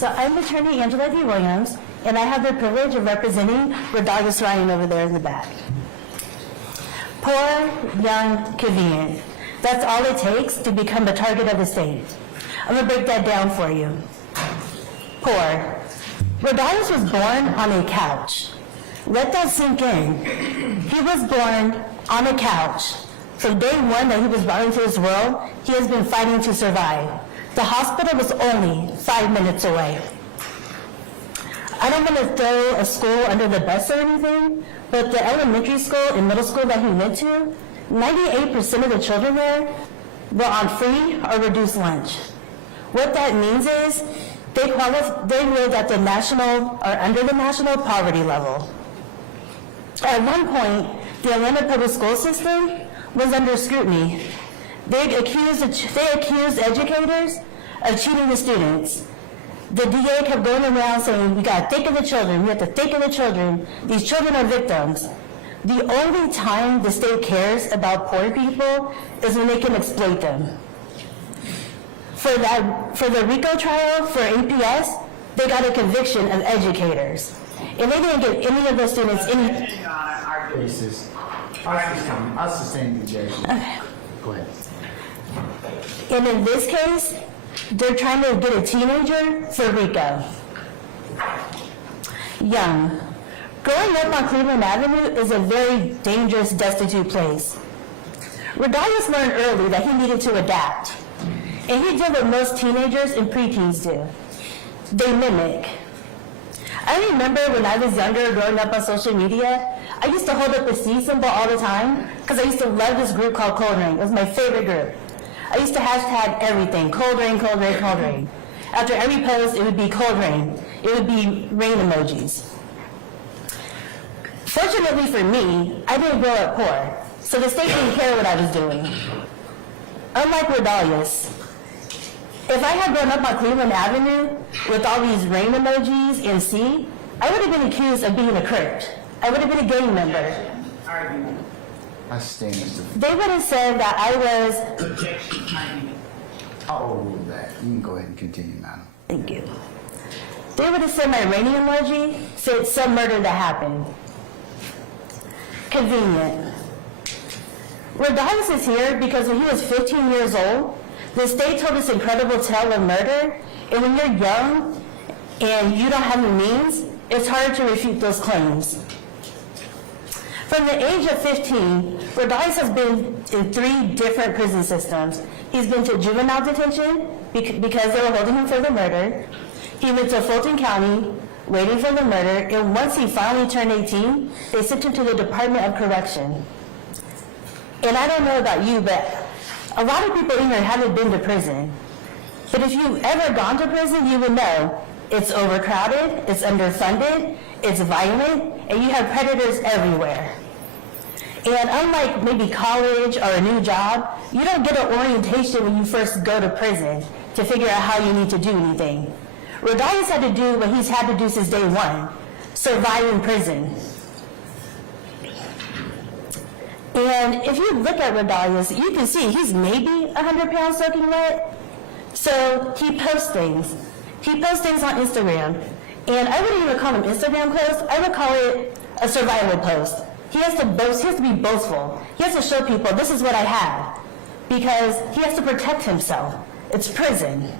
So I'm attorney Angela D. Williams, and I have the privilege of representing Rodalius Ryan over there in the back. Poor, young, convenient. That's all it takes to become the target of the state. I'm gonna break that down for you. Poor. Rodalius was born on a couch. Let that sink in. He was born on a couch. From day one that he was brought into this world, he has been fighting to survive. The hospital was only 5 minutes away. I don't want to throw a school under the bus or anything, but the elementary school and middle school that he went to, 98% of the children there were on free or reduced lunch. What that means is they lived at the national or under the national poverty level. At one point, the Atlanta public school system was under scrutiny. They accused educators of cheating the students. The DA kept going around saying, we got to think of the children, we have to think of the children. These children are victims. The only time the state cares about poor people is when they can exploit them. For the RICO trial for APS, they got a conviction of educators. And they didn't give any of those students any... Our cases. I'll sustain the objection. Okay. Go ahead. And in this case, they're trying to get a teenager for RICO. Young. Growing up on Cleveland Avenue is a very dangerous, destitute place. Rodalius learned early that he needed to adapt. And he did what most teenagers and preteens do. They mimic. I remember when I was younger, growing up on social media, I used to hold up the C symbol all the time because I used to love this group called Cold Rain. It was my favorite group. I used to hashtag everything, cold rain, cold rain, cold rain. After every post, it would be cold rain. It would be rain emojis. Fortunately for me, I didn't grow up poor, so the state didn't care what I was doing. Unlike Rodalius, if I had grown up on Cleveland Avenue with all these rain emojis and C, I would have been accused of being a Crip. I would have been a gang member. I sustain this. They would have said that I was... I'll overrule that. You can go ahead and continue, madam. Thank you. They would have said my rainy emoji said some murder that happened. Convenient. Rodalius is here because when he was 15 years old, the state told this incredible tale of murder, and when you're young and you don't have the means, it's hard to refute those claims. From the age of 15, Rodalius has been in 3 different prison systems. He's been to juvenile detention because they were holding him for the murder. He went to Fulton County waiting for the murder, and once he finally turned 18, they sent him to the Department of Correction. And I don't know about you, but a lot of people in here haven't been to prison. But if you've ever gone to prison, you would know it's overcrowded, it's underfunded, it's violent, and you have predators everywhere. And unlike maybe college or a new job, you don't get an orientation when you first go to prison to figure out how you need to do anything. Rodalius had to do what he's had to do since day one, survive in prison. And if you look at Rodalius, you can see he's maybe 100 pounds soaking wet. So he posts things. He posts things on Instagram. And I wouldn't even call them Instagram posts. I would call it a survival post. He has to boast, he has to be boastful. He has to show people, this is what I have. Because he has to protect himself. It's prison.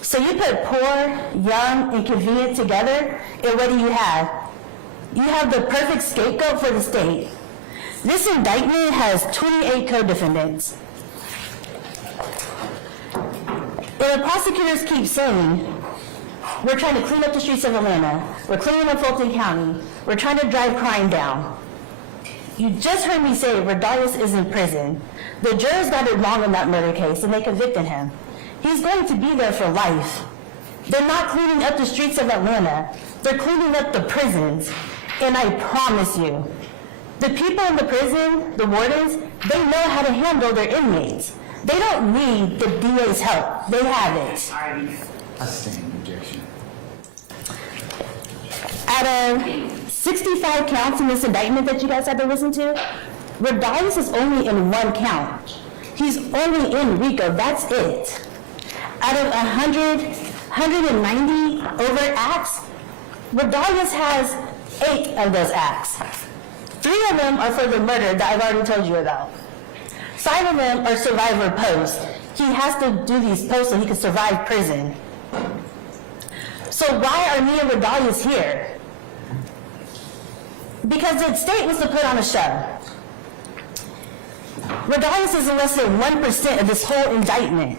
So you put poor, young, and convenient together, and what do you have? You have the perfect scapegoat for the state. This indictment has 28 co-defendants. And the prosecutors keep saying, we're trying to clean up the streets of Atlanta. We're cleaning up Fulton County. We're trying to drive crime down. You just heard me say Rodalius is in prison. The jurors got it wrong in that murder case, and they convicted him. He's going to be there for life. They're not cleaning up the streets of Atlanta. They're cleaning up the prisons. And I promise you, the people in the prison, the wardens, they know how to handle their inmates. They don't need the DA's help. They have it. I sustain the objection. Out of 65 counts in this indictment that you guys had to listen to, Rodalius is only in 1 count. He's only in RICO, that's it. Out of 100 190 overt acts. Rodalius has 8 of those acts. 3 of them are for the murder that I've already told you about. 5 of them are survivor posts. He has to do these posts so he can survive prison. So why are me and Rodalius here? Because the state was to put on a show. Rodalius is in less than 1% of this whole indictment.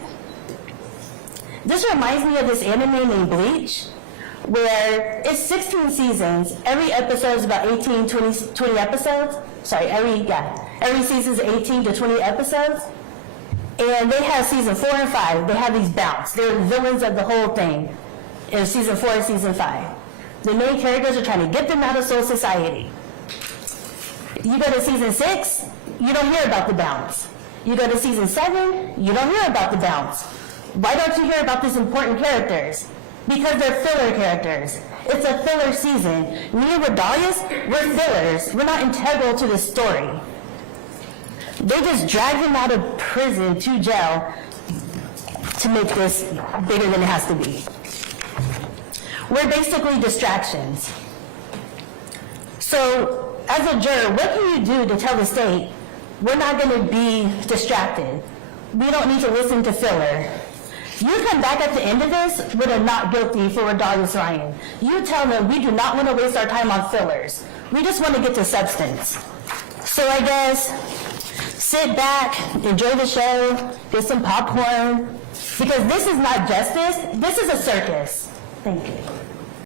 This reminds me of this anime named Bleach, where it's 16 seasons. Every episode is about 18, 20 episodes. Sorry, every season is 18 to 20 episodes. And they have season 4 and 5. They have these bouts. They're villains of the whole thing in season 4 and season 5. The main characters are trying to get them out of soul society. You go to season 6, you don't hear about the bounce. You go to season 7, you don't hear about the bounce. Why don't you hear about these important characters? Because they're filler characters. It's a filler season. Me and Rodalius, we're fillers. We're not integral to the story. They just drag him out of prison to jail to make this bigger than it has to be. We're basically distractions. So, as a juror, what can you do to tell the state, we're not going to be distracted? We don't need to listen to filler. You come back at the end of this with a not guilty for Rodalius Ryan. You tell them we do not want to waste our time on fillers. We just want to get to substance. So I guess sit back, enjoy the show, get some popcorn, because this is not justice, this is a circus. Thank you.